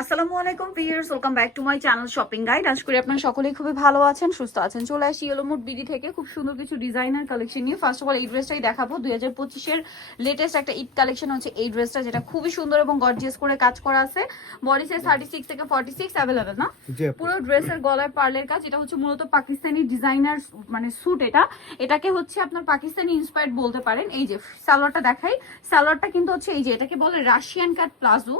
আসসালামু আলাইকুম viewers, welcome back to my channel shopping guide. আশা করি আপনারা সকলেই খুবই ভালো আছেন, সুস্থ আছেন। চলে আসি ইয়েলোমুড বিডি থেকে খুব সুন্দর কিছু ডিজাইনার কালেকশন নিয়ে। ফার্স্ট অফ অল এই ড্রেসটাই দেখাবো। 2025-এর লেটেস্ট একটা ঈদ কালেকশন হচ্ছে এই ড্রেসটা, যেটা খুবই সুন্দর এবং গর্জিয়াস করে কাজ করা আছে। বডি সাইজ 36 থেকে 46 অ্যাভেলেবেল না। পুরো ড্রেসের গলায় পার্লের কাজ। এটা হচ্ছে মূলত পাকিস্তানি ডিজাইনার মানে স্যুট। এটাকে হচ্ছে আপনার পাকিস্তানি ইন্সপায়ার্ড বলতে পারেন। এই যে সালোয়ারটা দেখাই, সালোয়ারটা কিন্তু হচ্ছে এই যে এটাকে বলে রাশিয়ান কাট প্লাজো।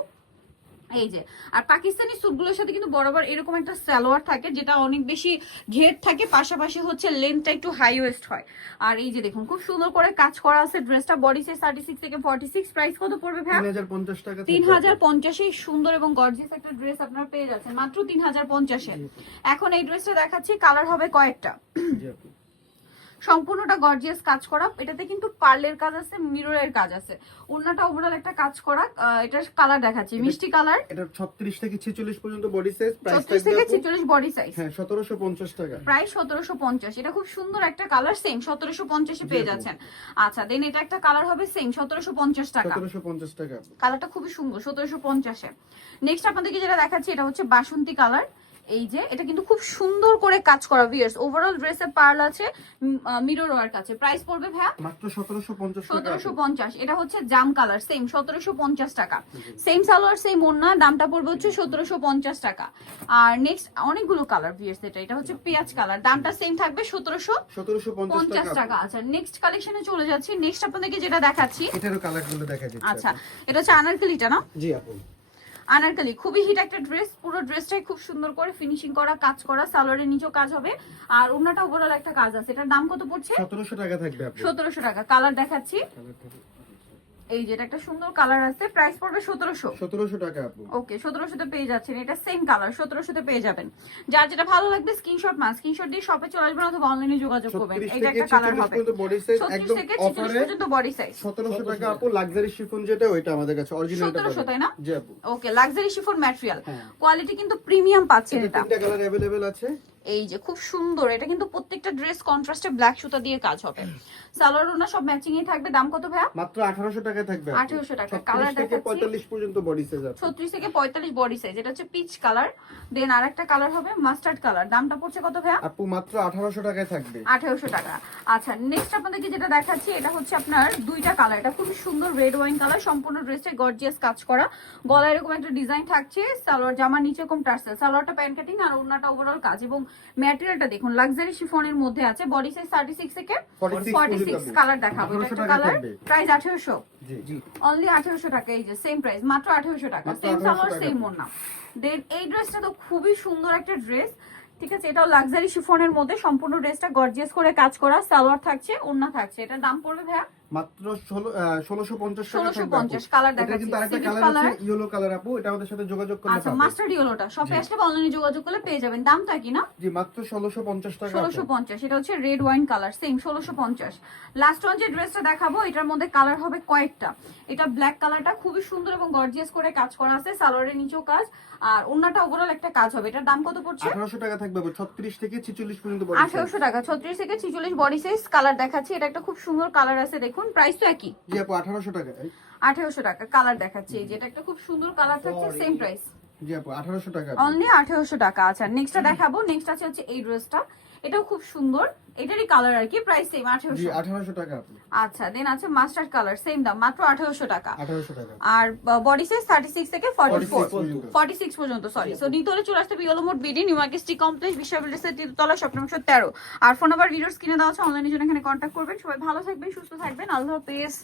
এই যে আর পাকিস্তানি স্যুটগুলোর সাথে কিন্তু বরাবর এরকম একটা সালোয়ার থাকে, যেটা অনেক বেশি ঘের থাকে, পাশাপাশি হচ্ছে লেন্থটা একটু হাই ওয়েস্ট হয়। আর এই যে দেখুন খুব সুন্দর করে কাজ করা আছে ড্রেসটা। বডি সাইজ 36 থেকে 46। প্রাইস কত পড়বে ভাই? 3050 টাকা। 3050 সুন্দর এবং গর্জিয়াস একটা ড্রেস আপনারা পেয়ে যাচ্ছেন মাত্র 3050 এ। এখন এই ড্রেসটা দেখাচ্ছি, কালার হবে কয়েকটা। সম্পূর্ণটা গর্জিয়াস কাজ করা। এটাতে কিন্তু পার্লের কাজ আছে, মিররের কাজ আছে। ওন্নাটা ওভারঅল একটা কাজ করা। এটার কালার দেখাচ্ছি, মিষ্টি কালার। এটা 36 থেকে 46 পর্যন্ত বডি সাইজ। প্রাইস 36 থেকে 46 বডি সাইজ। হ্যাঁ 1750 টাকা। প্রাইস 1750। এটা খুব সুন্দর একটা কালার, সেম 1750 এ পেয়ে যাচ্ছেন। আচ্ছা দেন এটা একটা কালার হবে সেম 1750 টাকা। 1750 টাকা। কালারটা খুবই সুন্দর 1750 এ। নেক্সট আপনাদেরকে যেটা দেখাচ্ছি এটা হচ্ছে বাসন্তী কালার। এই যে এটা কিন্তু খুব সুন্দর করে কাজ করা ভিউয়ার্স। ওভারঅল ড্রেসে পার্ল আছে, মিরর ওয়ার্ক আছে। প্রাইস পড়বে ভাই মাত্র 1750 টাকা। 1750। এটা হচ্ছে জাম কালার, সেম 1750 টাকা। সেম সালোয়ার সেম ওন্না, দামটা পড়বে হচ্ছে 1750 টাকা। আর নেক্সট অনেকগুলো কালার ভিউয়ার্স। এটা হচ্ছে পেঁয়াজ কালার, দামটা সেম থাকবে 1750 টাকা। আচ্ছা নেক্সট কালেকশনে চলে যাচ্ছি। নেক্সট আপনাদেরকে যেটা দেখাচ্ছি, এটারও কালারগুলো দেখা যাচ্ছে। আচ্ছা এটা হচ্ছে আনারকলিটা না? জি আপু। আনারকলি খুবই হিট একটা ড্রেস। পুরো ড্রেসটাই খুব সুন্দর করে ফিনিশিং করা, কাজ করা। সালোয়ারের নিচেও কাজ হবে, আর ওন্নাটা ওভারঅল একটা কাজ আছে। এটার দাম কত পড়ছে? 1700 টাকা থাকবে আপু। 1700 টাকা। কালার দেখাচ্ছি, এই যে এটা একটা সুন্দর কালার আছে। প্রাইস পড়বে 1700। 1700 টাকা আপু। ওকে 1700 তে পেয়ে যাচ্ছেন। এটা সেম কালার 1700 তে পেয়ে যাবেন। যার যেটা ভালো লাগবে স্ক্রিনশট দিয়ে শপে চলে আসবেন অথবা অনলাইনে যোগাযোগ করবেন। এটা একটা কালার হবে। বডি সাইজ 36 একদম থেকে 46 অফারে পর্যন্ত বডি সাইজ। 1700 টাকা আপু। লাক্সারি শিফন যেটা ওইটা আমাদের কাছে অরিজিনালটা 1700 তাই না? জি আপু। ওকে লাক্সারি শিফন ম্যাটেরিয়াল, কোয়ালিটি কিন্তু প্রিমিয়াম পাচ্ছেন। এটা তিনটা কালার अवेलेबल আছে। এই যে খুব সুন্দর। এটা কিন্তু প্রত্যেকটা ড্রেস কন্ট্রাস্টে ব্ল্যাক সুতা দিয়ে কাজ হবে। সালোয়ার ওনা সব ম্যাচিং এ থাকবে। দাম কত ভাইয়া? মাত্র 1800 টাকা থাকবে। 1800 টাকা। কালার থেকে দেখাচ্ছি 45 পর্যন্ত বডি সাইজ আছে। 36 থেকে 45 বডি সাইজ। এটা হচ্ছে পিচ কালার। দেন আরেকটা কালার হবে মাস্টার্ড কালার। দামটা পড়ছে কত ভাইয়া? আপু মাত্র 1800 টাকায় থাকবে। 1800 টাকা। আচ্ছা নেক্সট আপনাদেরকে যেটা দেখাচ্ছি, এটা হচ্ছে আপনার দুইটা কালার। এটা খুব সুন্দর রেড ওয়াইন কালার। সম্পূর্ণ ড্রেসটা গর্জিয়াস কাজ করা। গলায় এরকম একটা ডিজাইন থাকছে। সালোয়ার জামার নিচে এরকম টার্সেল। সালোয়ারটা প্যান্ট কাটিং আর ওন্নাটা ওভারঅল কাজ। এবং ম্যাটেরিয়ালটা দেখুন লাক্সারি শিফনের মধ্যে আছে। বডি সাইজ 36 থেকে 46। কালার দেখাবো। এটা একটা কালার। প্রাইস 1800। জি জি। অনলি 1800 টাকা। এই যে সেম প্রাইস মাত্র 1800 টাকা। সেম সালোয়ার সেম ওন্না। দেন এই ড্রেসটা তো খুবই সুন্দর একটা ড্রেস, ঠিক আছে। এটাও লাক্সারি শিফনের মধ্যে। সম্পূর্ণ ড্রেসটা গর্জিয়াস করে কাজ করা। সালোয়ার থাকছে, ওন্না থাকছে। এটার দাম পড়বে ভাইয়া মাত্র 1650 টাকা। 1650। কালার দেখাচ্ছি, কিন্তু আরেকটা কালার আছে ইয়েলো কালার আপু। এটা আমাদের সাথে যোগাযোগ করলে আচ্ছা পাবেন। মাস্টার্ড ইয়েলোটা শপে আসলে বা অনলাইনে যোগাযোগ করলে পেয়ে যাবেন। দামটা কি না? জি মাত্র 1650 টাকা। 1650। এটা হচ্ছে red wine colour, same 1650। Last one যে ড্রেসটা দেখাবো, এটার মধ্যে কালার হবে কয়েকটা। এটা ব্ল্যাক কালারটা খুবই সুন্দর এবং গর্জিয়াস করে কাজ করা আছে। সালোয়ারের নিচেও কাজ, আর ওন্নাটা ওভারঅল একটা কাজ হবে। এটার দাম কত পড়ছে? 1800 টাকা থাকবে। 36 থেকে 46 পর্যন্ত বডি সাইজ। 1800 টাকা। 36 থেকে 46 বডি সাইজ। কালার দেখাচ্ছি, এটা একটা খুব সুন্দর কালার আছে। দেখুন প্রাইস তো একই। জি আপু 1800 টাকা। 1800 টাকা। কালার দেখাচ্ছি, এই যে এটা একটা খুব সুন্দর কালার থাকছে। সেম প্রাইস জি আপু 1800 টাকা। অনলি 1800 টাকা। আচ্ছা নেক্সটটা দেখাবো। নেক্সট আছে হচ্ছে এই ড্রেসটা। এটাও খুব সুন্দর। এটারই কালার আর কি। Price same 1800। জি 1800 টাকা আপু। আচ্ছা দেন আছে মাস্টার্ড কালার, সেম দাম মাত্র 1800 টাকা। 1800 টাকা। আর বডি সাইজ 36 থেকে 46 46 পর্যন্ত। সরি, সো নিতে হলে চলে আসতে বিয়লমোড BD, new market street complex, বিশ্ববিদ্যালয়ের তৃতীয়তলা, শপ নম্বর 13। আর ফোন নাম্বার ভিডিওস কিনে দেওয়া আছে। অনলাইনে জন্য এখানে কন্ট্যাক্ট করবেন। সবাই ভালো থাকবেন, সুস্থ থাকবেন। আল্লাহ হাফেজ।